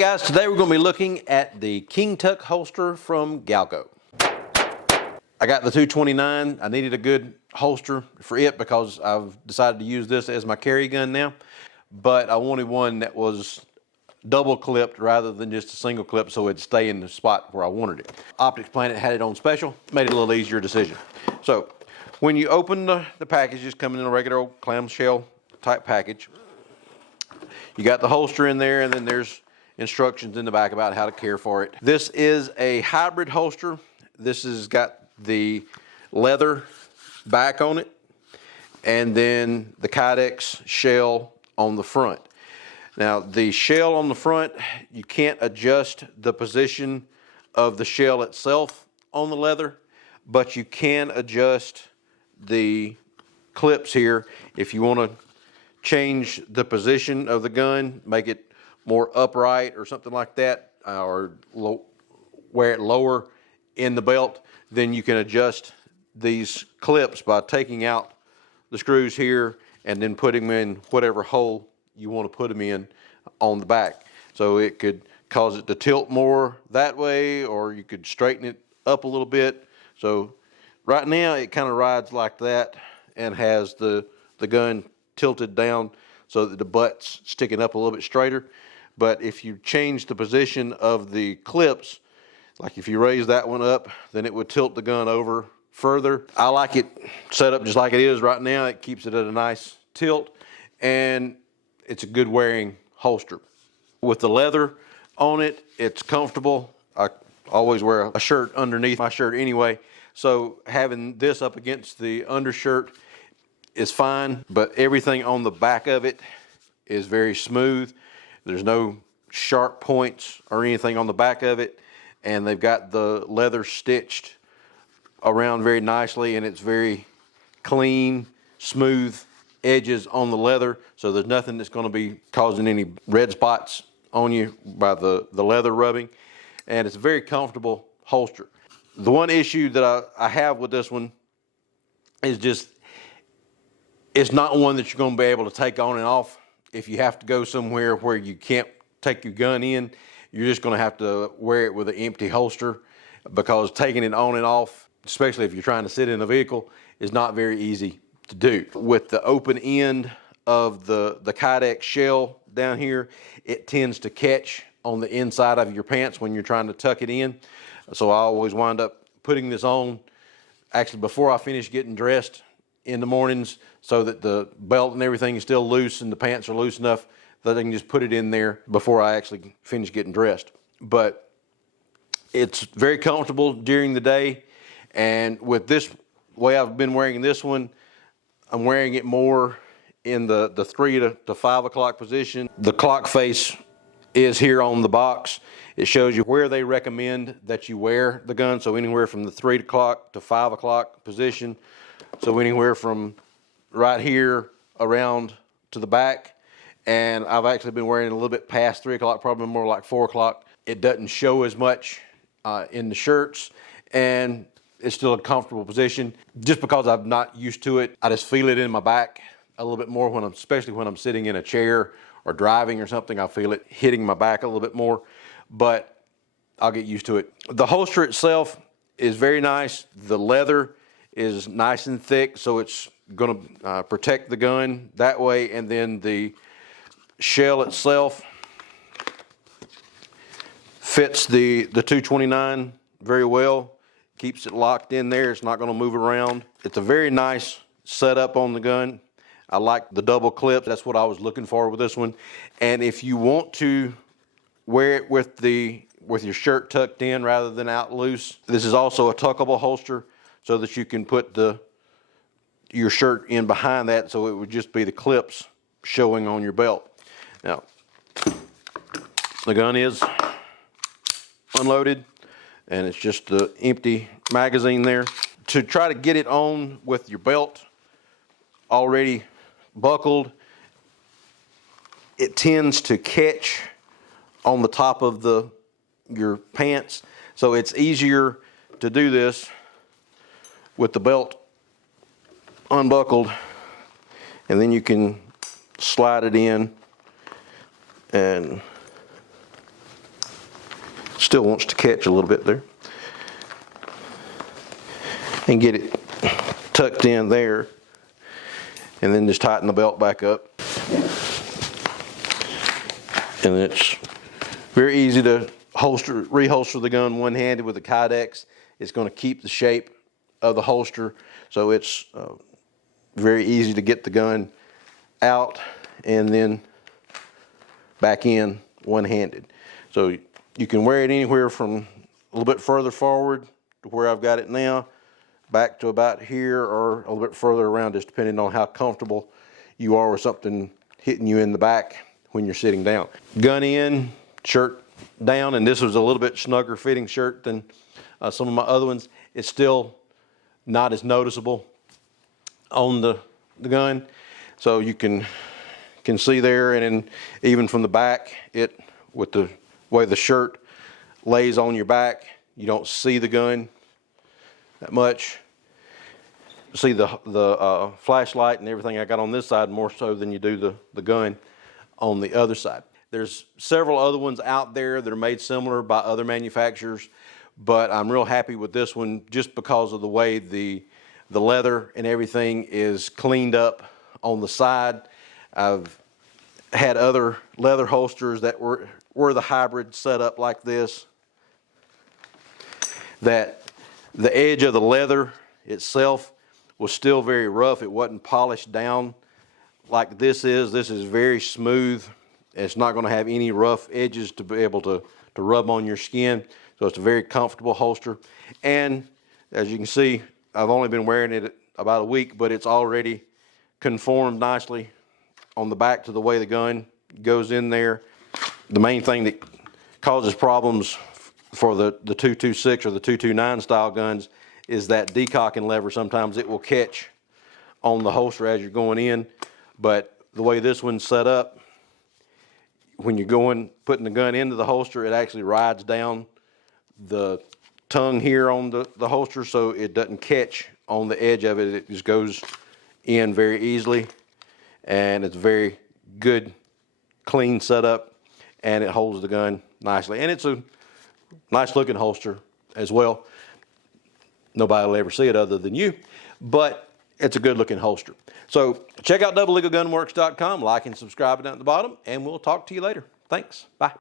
guys, today we're going to be looking at the KingTuk holster from Galco. I got the 229. I needed a good holster for it because I've decided to use this as my carry gun now. But I wanted one that was double clipped rather than just a single clip so it'd stay in the spot where I wanted it. Optics Planet had it on special, made it a little easier decision. So when you open the package, just coming in a regular old clamshell type package, you got the holster in there, and then there's instructions in the back about how to care for it. This is a hybrid holster. This has got the leather back on it and then the Kydex shell on the front. Now the shell on the front, you can't adjust the position of the shell itself on the leather, but you can adjust the clips here if you want to change the position of the gun, make it more upright or something like that, or wear it lower in the belt. Then you can adjust these clips by taking out the screws here and then putting them in whatever hole you want to put them in on the back. So it could cause it to tilt more that way, or you could straighten it up a little bit. So right now it kind of rides like that and has the gun tilted down so that the butt's sticking up a little bit straighter. But if you change the position of the clips, like if you raise that one up, then it would tilt the gun over further. I like it set up just like it is right now. It keeps it at a nice tilt, and it's a good wearing holster. With the leather on it, it's comfortable. I always wear a shirt underneath my shirt anyway, so having this up against the undershirt is fine, but everything on the back of it is very smooth. There's no sharp points or anything on the back of it, and they've got the leather stitched around very nicely, and it's very clean, smooth edges on the leather, so there's nothing that's going to be causing any red spots on you by the leather rubbing, and it's a very comfortable holster. The one issue that I have with this one is just it's not one that you're going to be able to take on and off. If you have to go somewhere where you can't take your gun in, you're just going to have to wear it with an empty holster, because taking it on and off, especially if you're trying to sit in a vehicle, is not very easy to do. With the open end of the Kydex shell down here, it tends to catch on the inside of your pants when you're trying to tuck it in. So I always wind up putting this on actually before I finish getting dressed in the mornings, so that the belt and everything is still loose and the pants are loose enough that I can just put it in there before I actually finish getting dressed. But it's very comfortable during the day, and with this way I've been wearing this one, I'm wearing it more in the 3 to 5 o'clock position. The clock face is here on the box. It shows you where they recommend that you wear the gun, so anywhere from the 3 o'clock to 5 o'clock position. So anywhere from right here around to the back, and I've actually been wearing it a little bit past 3 o'clock, probably more like 4 o'clock. It doesn't show as much in the shirts, and it's still a comfortable position. Just because I'm not used to it, I just feel it in my back a little bit more when especially when I'm sitting in a chair or driving or something. I feel it hitting my back a little bit more, but I'll get used to it. The holster itself is very nice. The leather is nice and thick, so it's going to protect the gun that way. And then the shell itself fits the 229 very well, keeps it locked in there. It's not going to move around. It's a very nice setup on the gun. I like the double clip. That's what I was looking for with this one. And if you want to wear it with your shirt tucked in rather than out loose, this is also a tuckable holster, so that you can put your shirt in behind that, so it would just be the clips showing on your belt. Now, the gun is unloaded, and it's just the empty magazine there. To try to get it on with your belt already buckled, it tends to catch on the top of your pants, so it's easier to do this with the belt unbuckled, and then you can slide it in and Still wants to catch a little bit there. And get it tucked in there. And then just tighten the belt back up. And it's very easy to reholster the gun one-handed with the Kydex. It's going to keep the shape of the holster, so it's very easy to get the gun out and then back in one-handed. So you can wear it anywhere from a little bit further forward to where I've got it now, back to about here, or a little bit further around, just depending on how comfortable you are with something hitting you in the back when you're sitting down. Gun in, shirt down, and this was a little bit snugger fitting shirt than some of my other ones. It's still not as noticeable on the gun, so you can see there, and then even from the back, with the way the shirt lays on your back, you don't see the gun that much. You see the flashlight and everything I got on this side more so than you do the gun on the other side. There's several other ones out there that are made similar by other manufacturers, but I'm real happy with this one just because of the way the leather and everything is cleaned up on the side. I've had other leather holsters that were the hybrid setup like this, that the edge of the leather itself was still very rough. It wasn't polished down like this is. This is very smooth. It's not going to have any rough edges to be able to rub on your skin. So it's a very comfortable holster. And as you can see, I've only been wearing it about a week, but it's already conformed nicely on the back to the way the gun goes in there. The main thing that causes problems for the 226 or the 229 style guns is that decocking lever. Sometimes it will catch on the holster as you're going in, but the way this one's set up, when you're putting the gun into the holster, it actually rides down the tongue here on the holster, so it doesn't catch on the edge of it. It just goes in very easily, and it's a very good, clean setup, and it holds the gun nicely. And it's a nice looking holster as well. Nobody will ever see it other than you, but it's a good looking holster. So check out doublelegalgunworks.com, like and subscribe down at the bottom, and we'll talk to you later. Thanks. Bye.